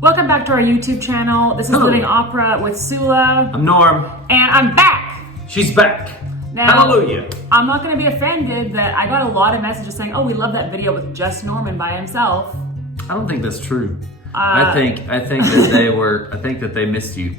Welcome back to our YouTube channel. This is Hello. Living Opera with Sula. I'm Norm. And I'm back. She's back. Now, Hallelujah. I'm not going to be offended that I got a lot of messages saying, oh, we love that video with just Norman by himself. I don't think that's true. I think that they missed you.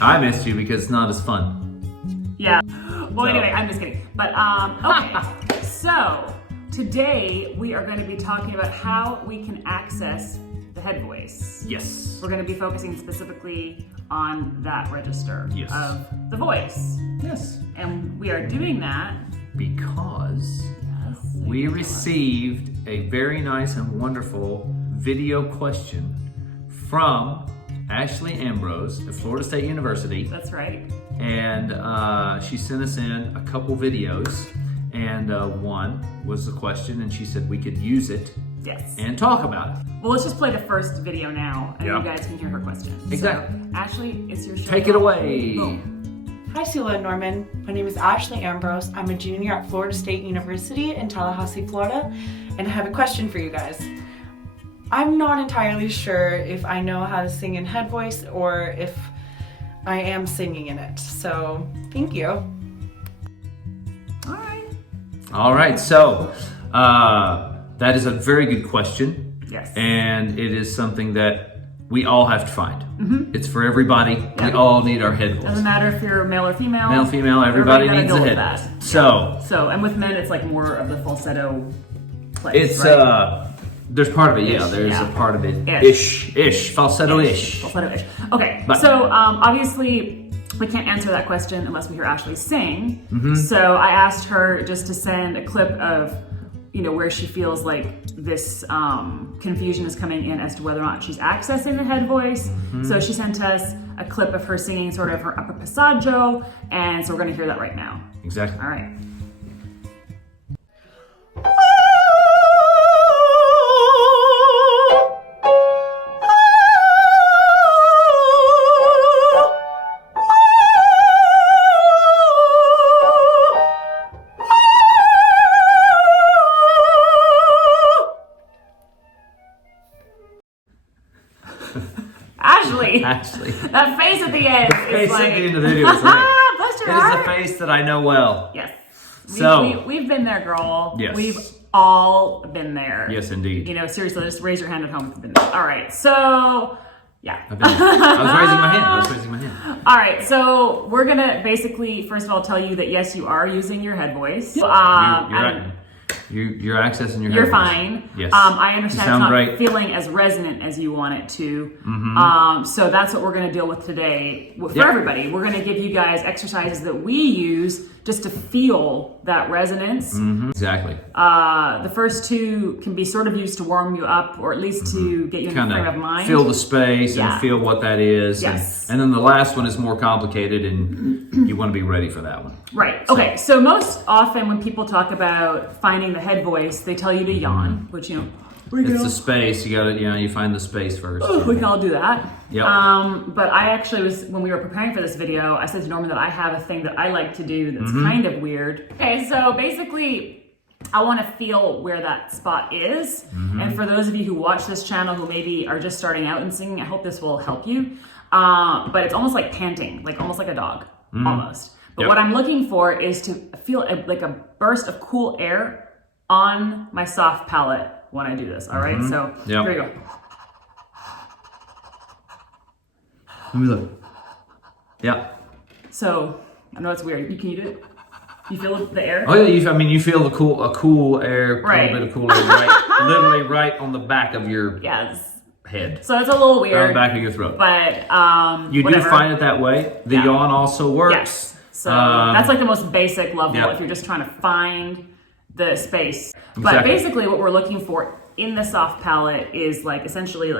I missed you because it's not as fun. Yeah. Well, anyway, I'm just kidding. But, okay. So, today we are going to be talking about how we can access the head voice. Yes. We're going to be focusing specifically on that register of the voice. Yes. And we are doing that because we received a very nice and wonderful video question from Ashley Ambrose at Florida State University. That's right. And she sent us in a couple videos, and one was the question, and she said we could use it and talk about it. Well, let's just play the first video now, and you guys can hear her question. Exactly. So, Ashley, it's your show. Take it away. Boom. Hi, Sula and Norman. My name is Ashley Ambrose. I'm a junior at Florida State University in Tallahassee, Florida, and I have a question for you guys. I'm not entirely sure if I know how to sing in head voice or if I am singing in it. So, thank you. All right. All right, so that is a very good question. Yes. And it is something that we all have to find. Mm-hmm. It's for everybody. Yep. We all need our head voice. Doesn't matter if you're male or female. Male, female, everybody needs a head that. voice. So, and with men, it's like more of the falsetto place, it's, right? There's part of it, Ish, there's yeah. a part of it. Ish, falsetto-ish. Falsetto-ish. Okay, But, so obviously we can't answer that question unless we hear Ashley sing. Mm-hmm. So I asked her just to send a clip of, where she feels like this confusion is coming in as to whether or not she's accessing the head voice. Mm-hmm. So she sent us a clip of her singing sort of her upper passaggio, and so we're gonna hear that right now. Exactly. All right. Ashley. That face at the end is like... At the end of the video is like, bless your it heart. is the face that I know well. Yes. So we've been there, girl. Yes. We've all been there. Yes, indeed. Seriously, just raise your hand at home if you've been there. All right, so, yeah. I was raising my hand. All right, so we're going to basically, first of all, tell you that, yes, you are using your head voice. You're right. You're accessing your head You're voice. fine. Yes. I understand it's not great. feeling as resonant as you want it to. Mm-hmm. So that's what we're going to deal with today for everybody. We're going to give you guys exercises that we use just to feel that resonance. Mm-hmm. Exactly. The first two can be sort of used to warm you up, or at least to get you in the frame of mind. Feel the space and feel what that is. Yes. And then the last one is more complicated, and you want to be ready for that one. Right. Okay. So most often when people talk about finding the head voice, they tell you to yawn, which it's the space. You gotta, you find the space first. Oh, we can all do that. Yep. But I actually when we were preparing for this video, I said to Norman that I have a thing that I like to do that's kind of weird. Okay, so basically, I want to feel where that spot is. And for those of you who watch this channel who maybe are just starting out in singing, I hope this will help you. But it's almost like panting, almost like a dog, almost. But what I'm looking for is to feel like a burst of cool air on my soft palate when I do this, all right? So here we go. Let me look. Yeah. So, I know it's weird. Can you do it? You feel the air? Oh yeah, you feel a cool air, right. A little bit of cool air, literally right on the back of your head. So it's a little weird. On the back of your throat. But, you do find it that way. The yawn also works. Yes. So that's like the most basic level if you're just trying to find the space. Exactly. But basically what we're looking for in the soft palate is essentially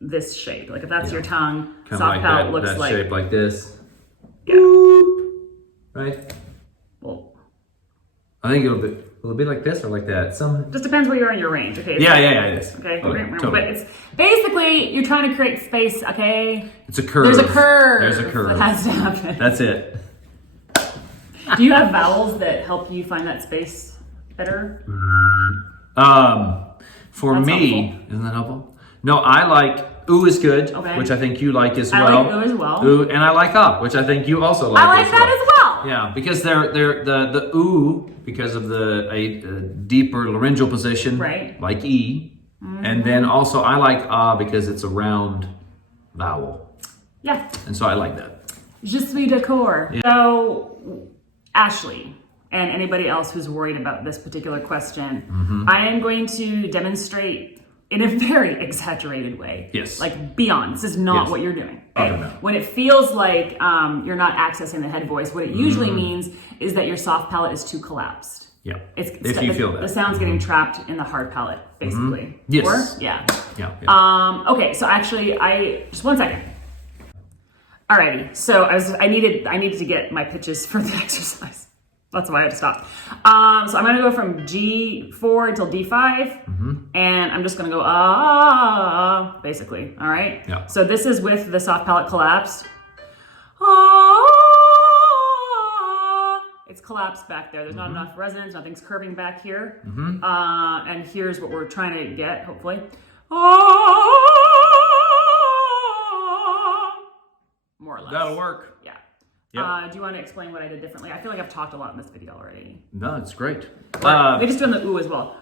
this shape. If that's your tongue, Kinda soft palate looks that like shape like this. Yeah. Right? Well, I think it'll be like this or like that. Just depends where you are in your range. Okay. Yeah, it is. Okay. Totally. But it's basically you're trying to create space. Okay. It's a curve. There's a curve. There's a curve. That has to happen. That's it. Do you have vowels that help you find that space better? For That's me, helpful. isn't that helpful? No, I like Ooh is good, Okay. which I think you like as well. I like ooh as well. Ooh, and I like ah, which I think you also like. I like that as well. Yeah, because they're the ooh because of a deeper laryngeal position, Right. like E, and then also I like ah because it's a round vowel, Yeah. and so I like that. Je suis d'accord. Yeah. So, Ashley, and anybody else who's worried about this particular question, I am going to demonstrate in a very exaggerated way. Yes. Like beyond. This is not Yes. what you're doing. Okay? No. When it feels like you're not accessing the head voice, what it usually means is that your soft palate is too collapsed. Yeah. It's, If you feel that. The sound's getting trapped in the hard palate, basically. Yes. Or? Yeah. Yeah. Okay, so actually just 1 second. Alrighty, so I needed to get my pitches for the exercise. That's why I had to stop. So I'm gonna go from G4 until D5, and I'm just gonna go basically. All right. Yeah. So this is with the soft palate collapsed. It's collapsed back there. There's not enough resonance. Nothing's curving back here. And here's what we're trying to get, hopefully. More or less. That'll work. Yeah. Yep. Do you want to explain what I did differently? I feel like I've talked a lot in this video already. No, it's great. We're just doing the ooh as well.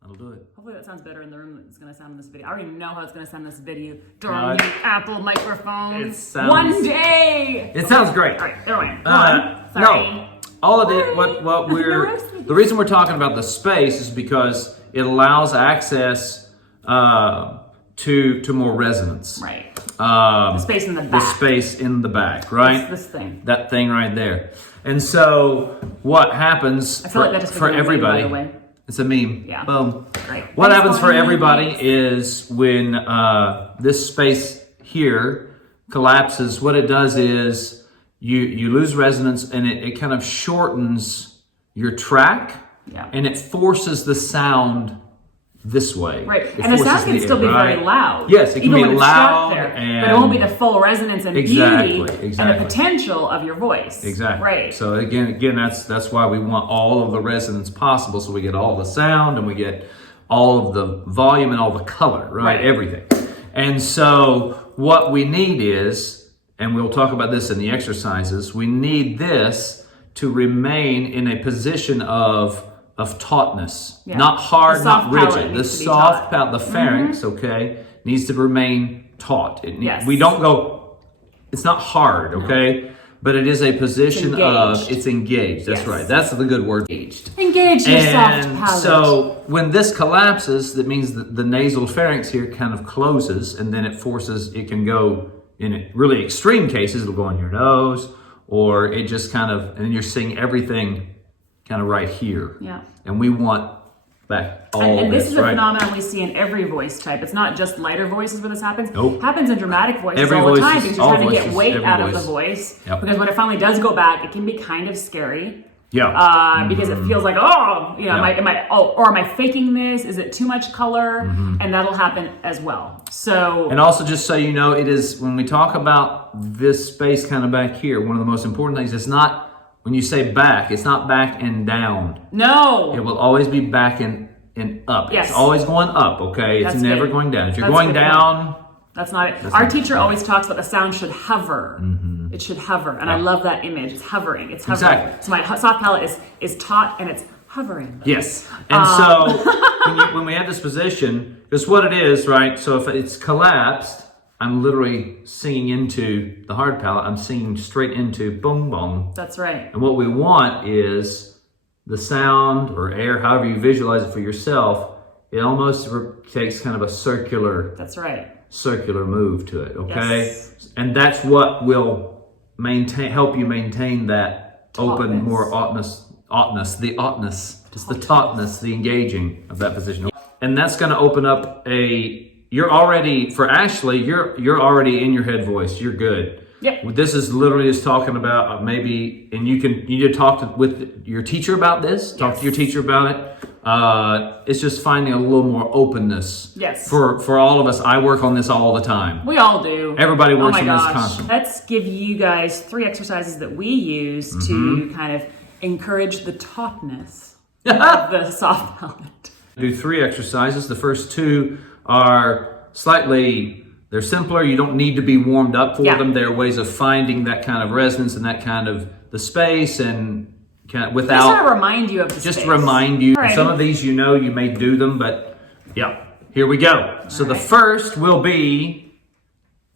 That'll do it. Hopefully that sounds better in the room than it's going to sound in this video. I already know how it's going to sound in this video. Darn you Apple microphones. It sounds- One day. It sounds great. All right, there we go. Go on. Sorry. No, all of it. What we're the reason we're talking about the space is because it allows access to more resonance. Right. The space in the back. The space in the back, right? This thing. That thing right there. And so what happens I feel like that just for became a meme, everybody? by the way. It's a meme. Yeah. Boom. Right. What Thanks, happens for Bonnie. everybody is when this space here collapses, what it does is you lose resonance and it kind of shortens your track Yeah. and it forces the sound this way. Right, It and the sound forces can still be right? very loud. Yes, it can even be when it's loud stuck there, and but it won't be the full resonance and Exactly, beauty and exactly. the potential of your voice. Exactly. Right. So again, that's why we want all of the resonance possible, so we get all the sound and we get all of the volume and all the color, right? Everything. And so what we need is, and we'll talk about this in the exercises, we need this to remain in a position of tautness, not hard, The not soft palate rigid. The needs to be soft taut. palate, the pharynx, okay, needs to remain taut. Yes. We don't go. It's not hard, okay, but it is a position engaged. of it's engaged. That's Yes. right. That's the good word. Engaged. Engage your soft And palate. so when this collapses, that means that the nasal pharynx here kind of closes, and then it forces. It can go in really extreme cases. It'll go on your nose, or it just kind of, and you're seeing everything kind of right here. Yeah. And we want back all And this this, is a right? phenomenon we see in every voice type. It's not just lighter voices where this happens. Nope. It happens in dramatic voices Every all the voice time is- because you're all trying to get voices, weight every out of voice. the voice. Yep. Because when it finally does go back, it can be kind of scary. Yeah. Because it feels like, oh, you know, am I faking this? Is it too much color? And that'll happen as well. So, And also, just so you know, it is when we talk about this space kind of back here, one of the most important things, it's not, when you say back, it's not back and down. no. It will always be back and up. Yes. It's always going up, okay? It's That's never good. going down. If you're That's going good down, That's not it. Our teacher always talks about the sound should hover. It should hover. And I love that image. It's hovering. It's hovering. Exactly. So my soft palate is taut and it's hovering. yes. And so when we have this position, because what it is, right? So if it's collapsed, I'm literally singing into the hard palate. I'm singing straight into boom, boom. That's right. And what we want is the sound or air, however you visualize it for yourself, it almost takes kind of a circular That's right. move to it, okay? Yes. And that's what will help you maintain that open, Tautness. more just the tautness, the engaging of that position. And that's going to open up you're already, for Ashley, you're already in your head voice. You're good. Yep. This is literally just talking about maybe, and you need to talk with your teacher about this. Talk to your teacher about it. It's just finding a little more openness. Yes. For all of us, I work on this all the time. We all do. Everybody works oh my on this gosh. constantly. Let's give you guys 3 exercises that we use to kind of encourage the tautness of the soft palate. Do 3 exercises. The first 2 are they're simpler. You don't need to be warmed up for them. They're ways of finding that kind of resonance and that kind of the space and without. Just to remind you of the space. Just remind you. Right. Some of these you may do them, but yeah, here we go. So the first will be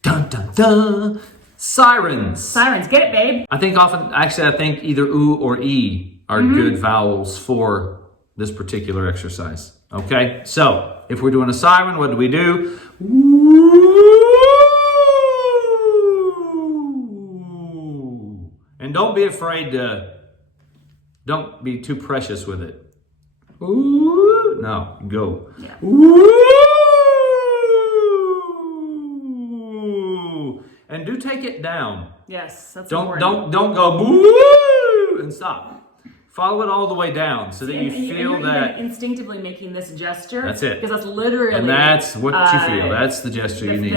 dun dun dun sirens. Sirens, get it, babe. I think either oo or e are good vowels for this particular exercise. Okay, so if we're doing a siren, what do we do? Ooh. And don't be afraid don't be too precious with it. Ooh. No, go. Yeah. Ooh. And do take it down. Yes, that's Don't important. don't go boo and stop. Follow it all the way down so that you feel you're that. even instinctively making this gesture. That's it. Because that's literally. And that's what you feel. That's the gesture you need.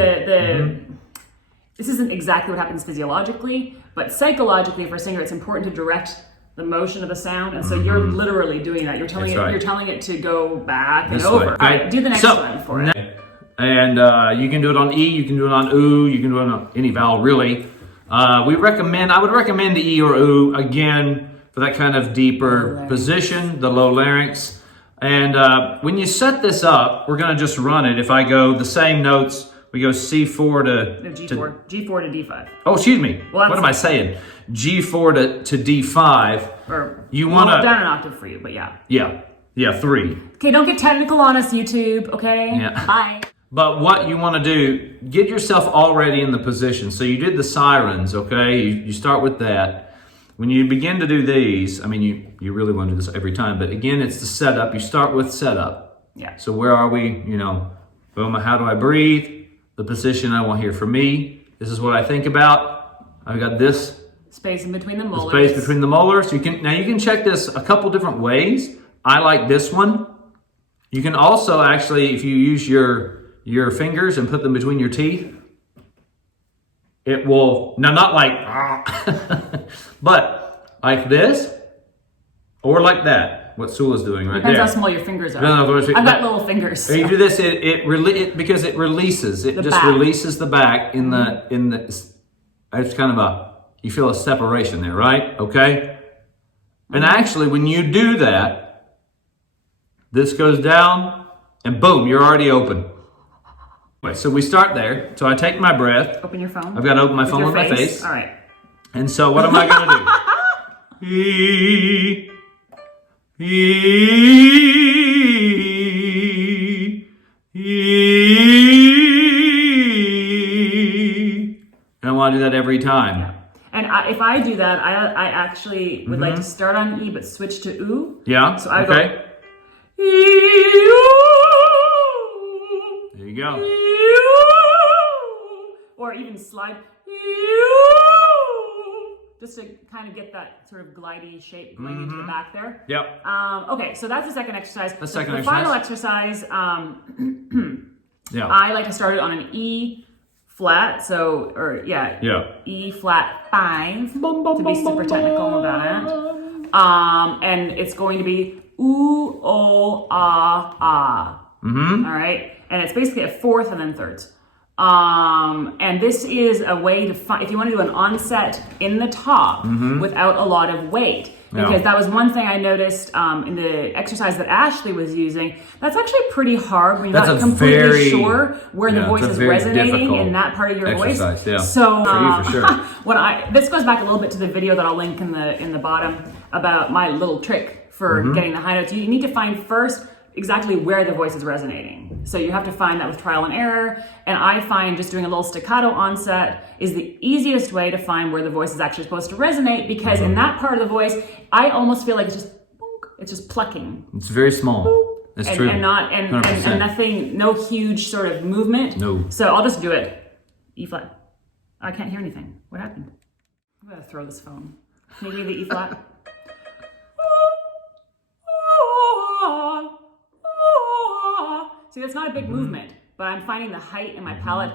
This isn't exactly what happens physiologically, but psychologically for a singer, it's important to direct the motion of the sound, and so you're literally doing that. You're telling You're telling it to go back and over. All right, do the next one for it. And you can do it on E, you can do it on oo, you can do it on any vowel really. I would recommend the E or oo again for that kind of deeper position, the low larynx. And when you set this up, we're going to just run it. If I go the same notes, we go C4 to G4 to D5. Oh, excuse me. What am I saying? G4 to D5. Or you want to down an octave for you, but yeah. Yeah, 3. Okay, don't get technical on us, YouTube. Okay. Yeah. Bye. But what you want to do, get yourself already in the position. So you did the sirens, okay? You start with that. When you begin to do these, I mean, you really want to do this every time, but again, it's the setup. You start with setup. Yeah. So where are we? Boom, how do I breathe? The position I want here for me. This is what I think about. I've got this space in between the molars. Space between the molars. You can check this a couple different ways. I like this one. You can also actually, if you use your fingers and put them between your teeth, it will, now not like, but like this, or like that. What Sula's doing right Depends there. how small your fingers are. No, I've got little fingers. So. You do this, because it releases. It just releases the back in the. It's kind of you feel a separation there, right? Okay. And actually, when you do that, this goes down, and boom, you're already open. So we start there. So I take my breath. Open your phone. I've got to open my phone with my face. All right. And so what am I going to do? And I want to do that every time. Yeah. And if I do that, I actually would like to start on E but switch to oo. Yeah. So I go. There you go. Or even slide. Just to kind of get that sort of glidey shape going into the back there. Yep. Okay, so that's the second exercise. The final exercise, yeah. I like to start it on an E flat. E flat 5 to be super technical about it. And it's going to be ooh, oh, ah, ah. All right, and it's basically a fourth and then thirds. And this is a way to find, if you want to do an onset in the top without a lot of weight, because that was one thing I noticed in the exercise that Ashley was using. That's actually pretty hard when you're not completely sure where the voice is resonating in that part of your voice. Yeah. So for you, for sure. This goes back a little bit to the video that I'll link in the bottom about my little trick for getting the high notes. You need to find first exactly where the voice is resonating. So you have to find that with trial and error. And I find just doing a little staccato onset is the easiest way to find where the voice is actually supposed to resonate, because in that part of the voice, I almost feel like it's just plucking. It's very small. It's true. And nothing, no huge sort of movement. No. So I'll just do it. E flat. I can't hear anything. What happened? I'm gonna throw this phone. Can you hear the E flat? See, that's not a big movement, but I'm finding the height in my palate.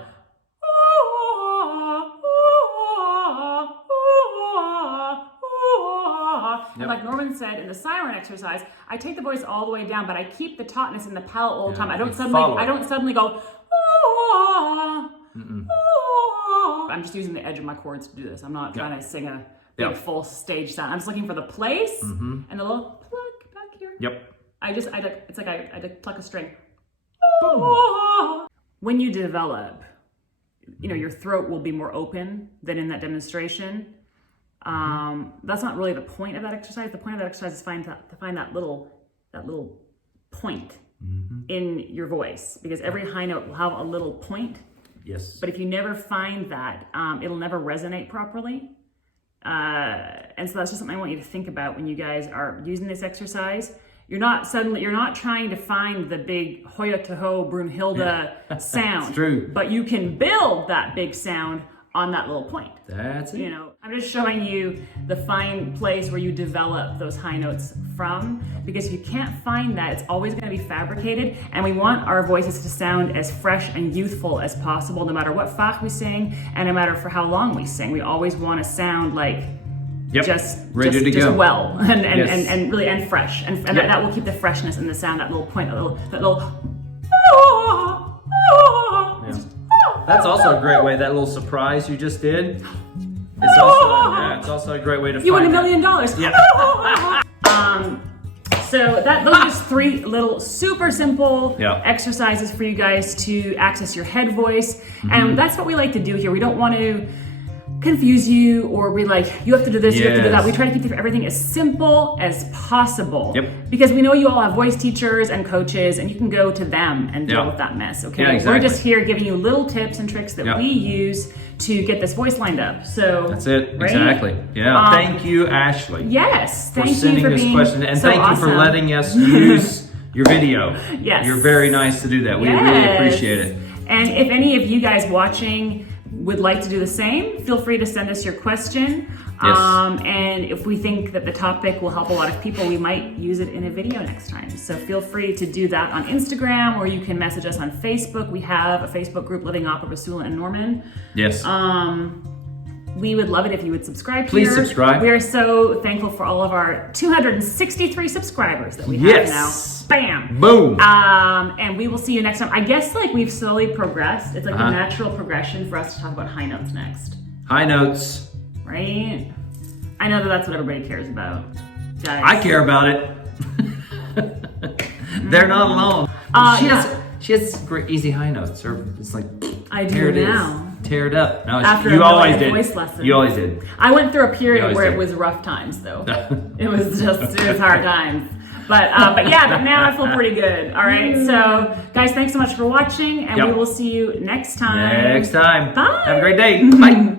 And like Norman said in the siren exercise, I take the voice all the way down, but I keep the tautness in the palate all the time. I don't suddenly go, oh, oh. I'm just using the edge of my chords to do this. I'm not trying to sing a big full stage sound. I'm just looking for the place and the little pluck back here. Yep. It's like I pluck a string. Oh. When you develop, you know, your throat will be more open than in that demonstration. That's not really the point of that exercise. The point of that exercise is to find that little point in your voice, because every high note will have a little point. Yes. But if you never find that, it'll never resonate properly. And so that's just something I want you to think about when you guys are using this exercise. You're not trying to find the big HOJOTOHOS Brunnhilde sound. It's true. But you can build that big sound on that little point. That's it. You know, I'm just showing you the fine place where you develop those high notes from, because if you can't find that, it's always going to be fabricated, and we want our voices to sound as fresh and youthful as possible, no matter what fach we sing and no matter for how long we sing. We always want to sound like just well and really and fresh, and that will keep the freshness in the sound, that little point, that little That's also a great way, that little surprise you just did. It's also a great way to You find won $1 million. Yeah. So those are just 3 little super simple exercises for you guys to access your head voice. And that's what we like to do here. We don't want to confuse you or be like, you have to do this, you have to do that. We try to keep everything as simple as possible. Because we know you all have voice teachers and coaches, and you can go to them and deal with that mess, okay? Exactly. We're just here giving you little tips and tricks that we use to get this voice lined up. So that's it, right? Exactly. Yeah. Thank you, Ashley. Yes, for sending you for this being question, and so thank you for awesome. letting us use your video. Yes. You're very nice to do that. We really appreciate it. And if any of you guys watching would like to do the same, feel free to send us your question. Yes. And if we think that the topic will help a lot of people, we might use it in a video next time. So feel free to do that on Instagram, or you can message us on Facebook. We have a Facebook group, Living Opera with Sula and Norman. Yes. We would love it if you would subscribe. Please subscribe. We are so thankful for all of our 263 subscribers that we have now. Bam! Boom! And we will see you next time. I guess like we've slowly progressed. It's like the natural progression for us to talk about high notes next. High notes. Right? I know that's what everybody cares about. Guys. I care about it. They're not alone. She has great easy high notes. It's like I do now. Tear it up. No, After you always did. Voice lesson. You always did. I went through a period where it was rough times, though. it was hard times. But now I feel pretty good. All right. So, guys, thanks so much for watching, and we will see you next time. Next time. Bye. Have a great day. Bye.